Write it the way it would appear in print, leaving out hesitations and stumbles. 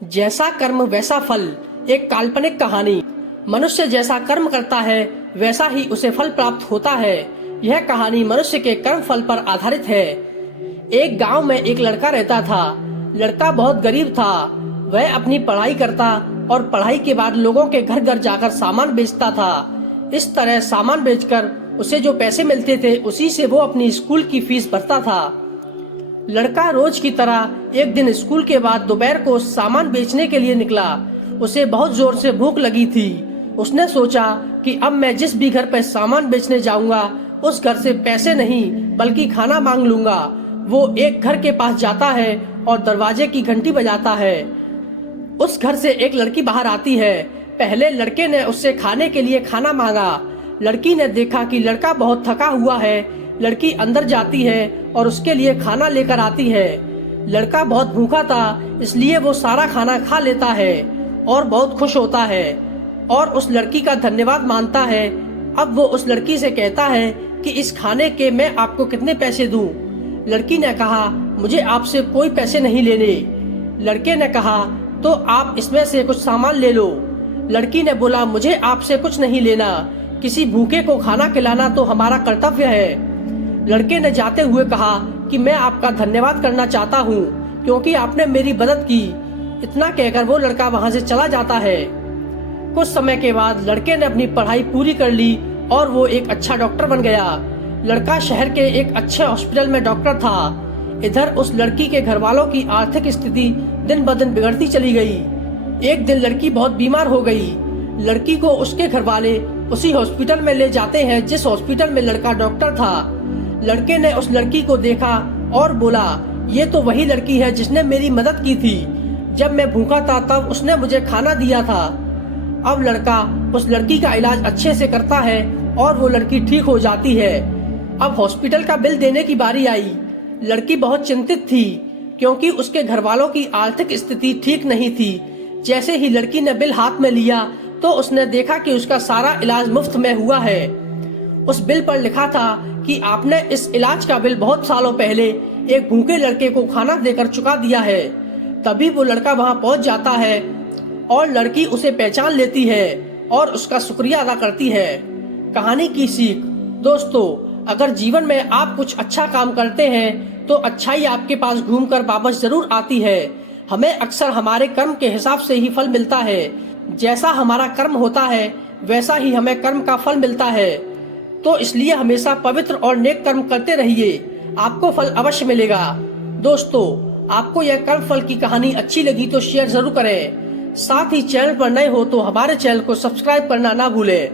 जैसा कर्म वैसा फल, एक काल्पनिक कहानी। मनुष्य जैसा कर्म करता है वैसा ही उसे फल प्राप्त होता है। यह कहानी मनुष्य के कर्म फल पर आधारित है। एक गांव में एक लड़का रहता था। लड़का बहुत गरीब था। वह अपनी पढ़ाई करता और पढ़ाई के बाद लोगों के घर घर जाकर सामान बेचता था। इस तरह सामान बेचकर उसे जो पैसे मिलते थे उसी से वो अपनी स्कूल की फीस भरता था। लड़का रोज की तरह एक दिन स्कूल के बाद दोपहर को सामान बेचने के लिए निकला। उसे बहुत जोर से भूख लगी थी। उसने सोचा कि अब मैं जिस भी घर पर सामान बेचने जाऊंगा उस घर से पैसे नहीं बल्कि खाना मांग लूंगा। वो एक घर के पास जाता है और दरवाजे की घंटी बजाता है। उस घर से एक लड़की बाहर आती है। पहले लड़के ने उससे खाने के लिए खाना मांगा। लड़की ने देखा कि लड़का बहुत थका हुआ है। लड़की अंदर जाती है और उसके लिए खाना लेकर आती है। लड़का बहुत भूखा था, इसलिए वो सारा खाना खा लेता है और बहुत खुश होता है और उस लड़की का धन्यवाद मानता है। अब वो उस लड़की से कहता है कि इस खाने के मैं आपको कितने पैसे दूं? लड़की ने कहा, मुझे आपसे कोई पैसे नहीं लेने। लड़के ने कहा, तो आप इसमें से कुछ सामान ले लो। लड़की ने बोला, मुझे आपसे कुछ नहीं लेना। किसी भूखे को खाना खिलाना तो हमारा कर्तव्य है। लड़के ने जाते हुए कहा कि मैं आपका धन्यवाद करना चाहता हूँ क्योंकि आपने मेरी मदद की। इतना कहकर वो लड़का वहाँ से चला जाता है। कुछ समय के बाद लड़के ने अपनी पढ़ाई पूरी कर ली और वो एक अच्छा डॉक्टर बन गया। लड़का शहर के एक अच्छे हॉस्पिटल में डॉक्टर था। इधर उस लड़की के घर वालों की आर्थिक स्थिति दिन ब दिन बिगड़ती चली गई। एक दिन लड़की बहुत बीमार हो गई। लड़की को उसके घर वाले उसी हॉस्पिटल में ले जाते हैं जिस हॉस्पिटल में लड़का डॉक्टर था। लड़के ने उस लड़की को देखा और बोला, ये तो वही लड़की है जिसने मेरी मदद की थी। जब मैं भूखा था तब उसने मुझे खाना दिया था। अब लड़का उस लड़की का इलाज अच्छे से करता है और वो लड़की ठीक हो जाती है। अब हॉस्पिटल का बिल देने की बारी आई। लड़की बहुत चिंतित थी क्योंकि उसके घर वालों की आर्थिक स्थिति ठीक नहीं थी। जैसे ही लड़की ने बिल हाथ में लिया तो उसने देखा कि उसका सारा इलाज मुफ्त में हुआ है। उस बिल पर लिखा था कि आपने इस इलाज का बिल बहुत सालों पहले एक भूखे लड़के को खाना देकर चुका दिया है। तभी वो लड़का वहां पहुंच जाता है और लड़की उसे पहचान लेती है और उसका शुक्रिया अदा करती है। कहानी की सीख, दोस्तों, अगर जीवन में आप कुछ अच्छा काम करते हैं तो अच्छाई आपके पास घूमकर वापस जरूर आती है। हमें अक्सर हमारे कर्म के हिसाब से ही फल मिलता है। जैसा हमारा कर्म होता है वैसा ही हमें कर्म का फल मिलता है। तो इसलिए हमेशा पवित्र और नेक कर्म करते रहिए, आपको फल अवश्य मिलेगा। दोस्तों, आपको यह कर्म फल की कहानी अच्छी लगी तो शेयर जरूर करें। साथ ही चैनल पर नए हो तो हमारे चैनल को सब्सक्राइब करना ना भूलें।